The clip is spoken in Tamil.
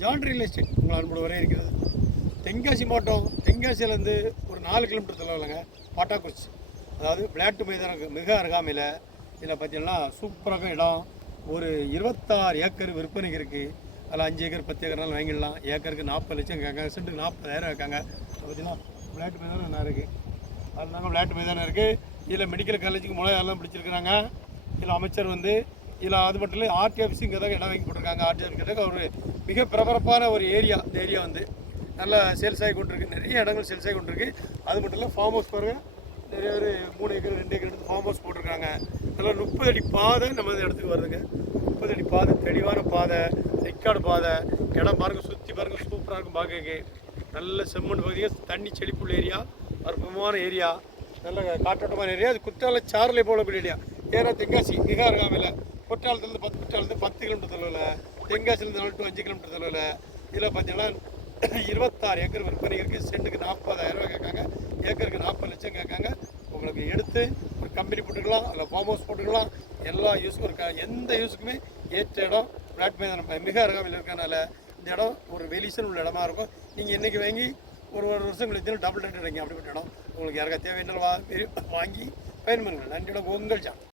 ஜான் ரியல் எஸ்டேட் உங்கள் அன்போடு வர இருக்கிறது. தென்காசி மாவட்டம், தென்காசியிலேருந்து ஒரு 4 கிலோமீட்டர் தொலைவில்ங்க பாட்டாக்குறிச்சி, அதாவது விளையாட்டு மைதானம் மிக அருகாமையில். இதில் பார்த்தீங்கன்னா சூப்பராக இடம், ஒரு 26 ஏக்கர் விற்பனைக்கு இருக்குது. அதில் 5 ஏக்கர் 10 ஏக்கர்னாலும் வாங்கிடலாம். ஏக்கருக்கு 40 லட்சம் கேட்காங்க, சென்ட்டுக்கு 40,000 கேட்காங்க. பார்த்தீங்கன்னா விளையாட்டு மைதானம் என்ன இருக்குது, அது நாங்கள் விளையாட்டு மைதானம் இருக்குது. இதில் மெடிக்கல் காலேஜுக்கு முளையெல்லாம் பிடிச்சிருக்கிறாங்க. இதில் அமைச்சர் வந்து இதில் அது மட்டும் இல்லை, ஆர்டி ஆஃபீஸ் இங்கே தான் இடம் வாங்கி போட்டிருக்காங்க. ஆர்டி ஆஃபீஸ் ஒரு மிக பிரபரப்பான ஒரு ஏரியா. இந்த ஏரியா வந்து நல்லா சேல்ஸ் ஆகி கொண்டிருக்கு, நிறைய இடங்கள் சேல்ஸ் ஆகி கொண்டிருக்கு. அது மட்டும் இல்லை, ஃபார்ம் ஹவுஸ் பாருங்கள், நிறைய பேர் 3 ஏக்கர் 2 ஏக்கர் எடுத்து ஃபார்ம் ஹவுஸ் போட்டிருக்காங்க. நல்லா 30 அடி பாதை நம்ம இந்த இடத்துக்கு வருதுங்க. 30 அடி பாதை, தெளிவான பாதை, ரெக்கார்டு பாதை. இடம் பாருங்கள், சுற்றி பாருங்கள், சூப்பராக இருக்கும் பார்க்க. நல்ல செம்மண் பகுதியாக தண்ணி செழிப்புள்ள ஏரியா, அற்புதமான ஏரியா, நல்ல காற்றோட்டமான ஏரியா. அது குற்றால சாரலை போலக்கூடிய ஏரியா. ஏன்னா தென்காசி மிக அருகாமையில், குற்றாலத்துலேருந்து 10 கிலோமீட்டர் தொலைவில், தென்காசிலேருந்து 4 to 5 கிலோமீட்டர் தொலைவில். இதில் பார்த்தீங்கன்னா 26 ஏக்கர் விற்பனை இருக்குது. சென்ட்டுக்கு 40,000 கேட்காங்க, ஏக்கருக்கு 40 லட்சம் கேட்காங்க. உங்களுக்கு எடுத்து ஒரு கம்பெனி போட்டுக்கலாம், அதில் ஃபார்ம் ஹவுஸ் போட்டுக்கலாம். எல்லா யூஸுக்கும் இருக்கா, எந்த யூஸுக்குமே ஏற்ற இடம். விளையாட்டு மைதானம் மிக அருகாமையில் இருக்கனால இந்த இடம் ஒரு வெளிசல் உள்ள இடமா இருக்கும். நீங்கள் இன்றைக்கி வாங்கி ஒரு வருஷம் கழிச்சு டபுள் ரேட் கிடைக்கும். அப்படிப்பட்ட இடம் உங்களுக்கு யாருக்கா தேவையான வாங்கி பயன்படுங்க. நன்றியோட உங்கள் ஜான்.